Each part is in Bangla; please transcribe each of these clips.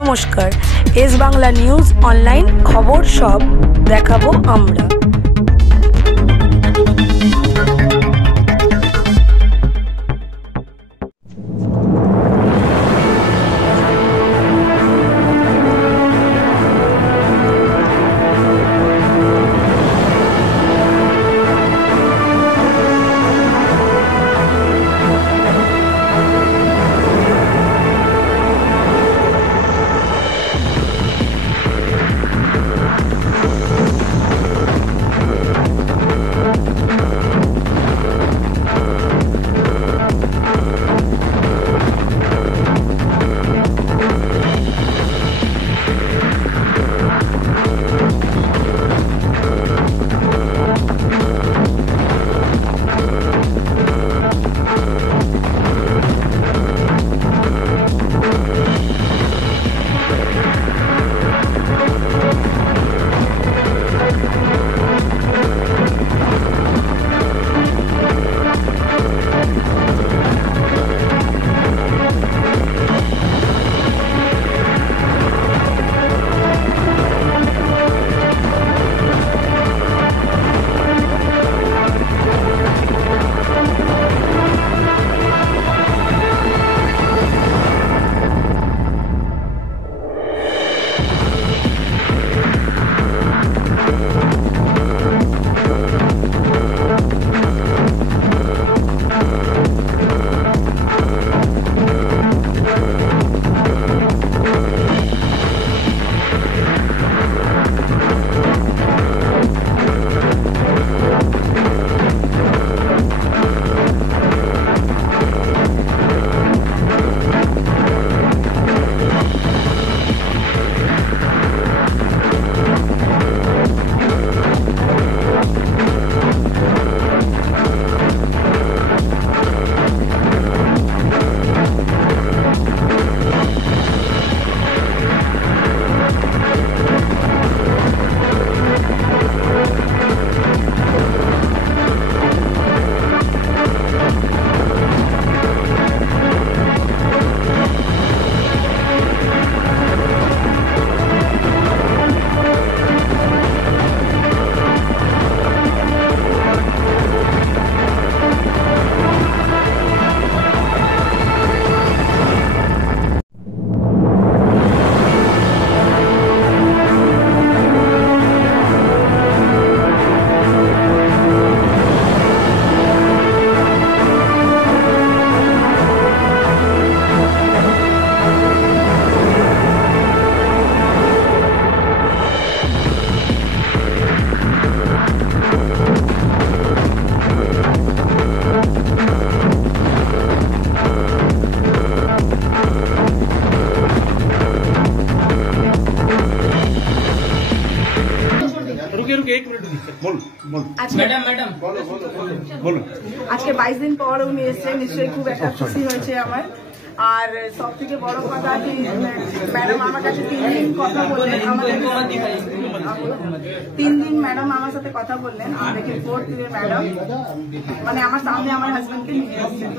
নমস্কার, এস বাংলা নিউজ অনলাইন খবর সব দেখাবো আমরা। আজকে 22 দিন পর উনি এসেছেন, নিশ্চয়ই খুব একটা খুশি হয়েছে আমার। আর সব থেকে বড় কথা কি ম্যাডাম আমার কাছে 3 দিন কথা বললেন, 3 দিন ম্যাডাম আমার সাথে কথা বললেন। আর দেখি 4th দিনে ম্যাডাম মানে আমার সামনে আমার হাজবেন্ডকে নিয়ে এসেছেন।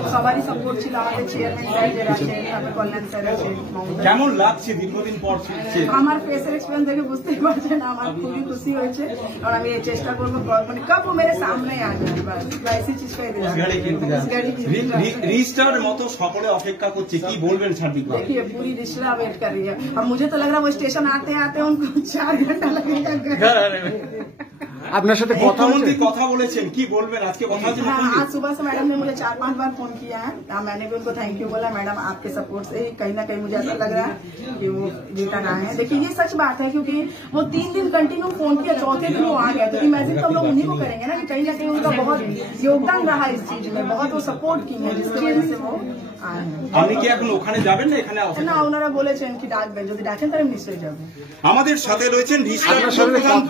তো সবারই সাপোর্ট ছিল, আমাদের চেয়ারম্যান স্যার যারা আছেন, তারপরে কল্যাণ স্যার আছেন। কেমন লাগছে দীর্ঘদিন পর? আমার ফেসের এক্সপিরিয়েন্স দেখে বুঝতেই পারছেন আমার খুবই খুশি হয়েছে। আর আমি চেষ্টা করবো মানে কব মেরে সামনে आ जाए, बस वैसी चीज का রিস্টার মতো সকলে অপেক্ষা করছে, কি বলবেন সার্বিক? देखिए पूरी रिश्ता वेट कर रही है। अब मुझे तो लग रहा है वो स्टेशन आते आते उनको 4 घंटा लगेगा। আপনার সাথে কথা বলেছেন, কি বলবেন আজকে? কথা आज सुबह से मैडम ने मुझे 4-5 बार फोन किया है। मैंने भी उनको थैंक यू बोला। मैडम आपके सपोर्ट से कहीं ना कहीं मुझे ऐसा लग रहा है कि वो रिटर्न आए हैं। देखिए ये सच बात है, क्योंकि वो 3 दिन कंटिन्यू फोन किया, 4थे दिन वो आ गया। तो इमेजिन तो हम लोग उन्हीं को करेंगे ना कि कहीं ना कहीं उनका बहुत योगदान रहा इस चीज में, बहुत वो सपोर्ट की है, जिसकी वजह से वो आए हैं। আপনি কি এখন ওখানে যাবেন না এখানে? না, ওনারা বলেছেন কি ডাকবেন, যদি ডাকেন তাহলে নিশ্চয়ই যাবো। আমাদের সাথে রয়েছেন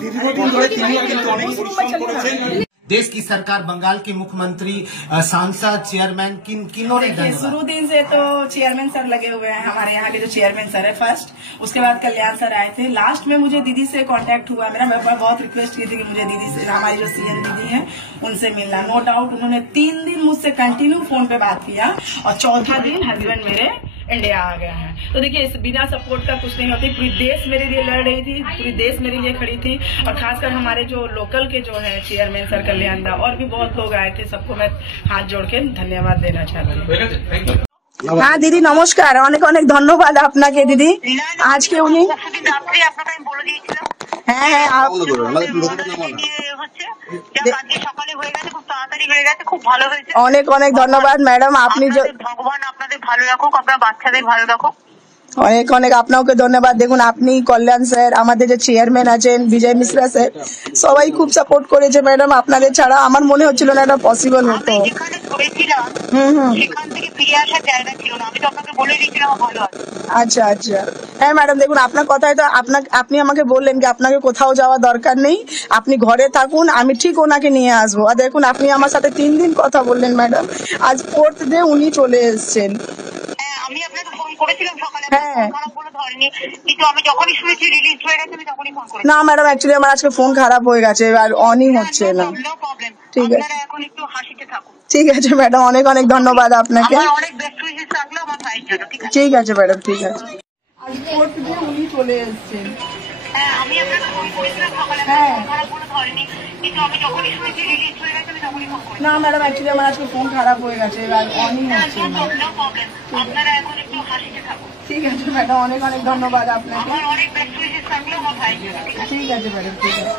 দীর্ঘদিন ধরে তিনি কিন্তু অনেক পরিশ্রম করেছেন। देश की सरकार, बंगाल के मुख्यमंत्री, सांसद, चेयरमैन, किन्हों ने शुरू दिन से तो चेयरमैन सर लगे हुए हैं, हमारे यहाँ के जो चेयरमैन सर है फर्स्ट, उसके बाद कल्याण सर आए थे। लास्ट में मुझे दीदी से कांटेक्ट हुआ मेरा, मैं बहुत रिक्वेस्ट की थी कि मुझे दीदी से, हमारी जो सीएम दीदी है उनसे मिलना। नो डाउट उन्होंने 3 दिन मुझसे कंटिन्यू फोन पे बात किया और चौथा दिन हस्बैंड मेरे इंडिया आ गया है। तो देखिए इस बिना सपोर्ट का कुछ नहीं होती। पूरी देश मेरे लिए लड़ रही थी, पूरी देश मेरे लिए खड़ी थी, और खासकर हमारे जो लोकल के जो है चेयरमैन सर कल्याण दा और भी बहुत लोग आए थे, सबको मैं हाथ जोड़ के धन्यवाद देना चाहती हूँ। হ্যাঁ দিদি নমস্কার, অনেক অনেক ধন্যবাদ আপনাকে দিদি। আজকে উনি হ্যাঁ হ্যাঁ অনেক অনেক ধন্যবাদ ম্যাডাম, আপনি ভগবান আপনাদের ভালো রাখুক, আপনার বাচ্চাদের ভালো রাখুক। অনেক অনেক আপনাকে ধন্যবাদ। দেখুন আপনি কল্যাণ স্যার, আমাদের যে চেয়ারম্যান আছেন বিজয় মিশ্রা স্যার, সবাই খুব সাপোর্ট করেছে ম্যাডাম। আপনাদের ছাড়া আমার মনে হচ্ছিল না এটা পসিবল হতো। আচ্ছা আচ্ছা হ্যাঁ ম্যাডাম, দেখুন আপনার কথায় তো আপনি আমাকে বললেন কি আপনাকে কোথাও যাওয়া দরকার নেই, আপনি ঘরে থাকুন, আমি ঠিক ওনাকে নিয়ে আসবো। আর দেখুন আপনি আমার সাথে 3 দিন কথা বললেন ম্যাডাম, আজ 4th ডে উনি চলে এসেছেন। আমি আপনাকে ফোন করেছিলাম সকালে, খারাপ বলে ধরেনি, কিন্তু আমি যখনই শুনেছি রিলিজ হয়ে গেছে আমি তখনই ফোন করেছি। না ম্যাডাম, অ্যাকচুয়ালি আমার আজকে ফোন খারাপ হয়ে গেছে আর অনই হচ্ছে না। ঠিক আছে, এখন একটু হাসিতে থাকুন। ঠিক আছে ম্যাডাম, অনেক অনেক ধন্যবাদ আপনাকে। অনেক বেস্ট উইশেস থাকলো আমার ভাইয়ের জন্য। ঠিক আছে ম্যাডাম, ঠিক আছে। আজ 4th ডে উনি চলে এসেছেন। আমি আপনাকে ফোন করেছিলাম সকালে, খারাপ বলে ধরেনি, কিন্তু আমি যখনই শুনেছি রিলিজ হয়ে গেছে আমি তখনই ফোন করেছি। না ম্যাডাম, অ্যাকচুয়ালি আমার আজকে ফোন খারাপ হয়ে গেছে আর অনই হচ্ছে না। আপনারা এখন একটু হাসিতে থাকুন। ঠিক আছে ম্যাডাম, অনেক অনেক ধন্যবাদ আপনাকে। অনেক বেস্ট উইশেস থাকলো আমার ভাইয়ের জন্য। ঠিক আছে ম্যাডাম, ঠিক আছে।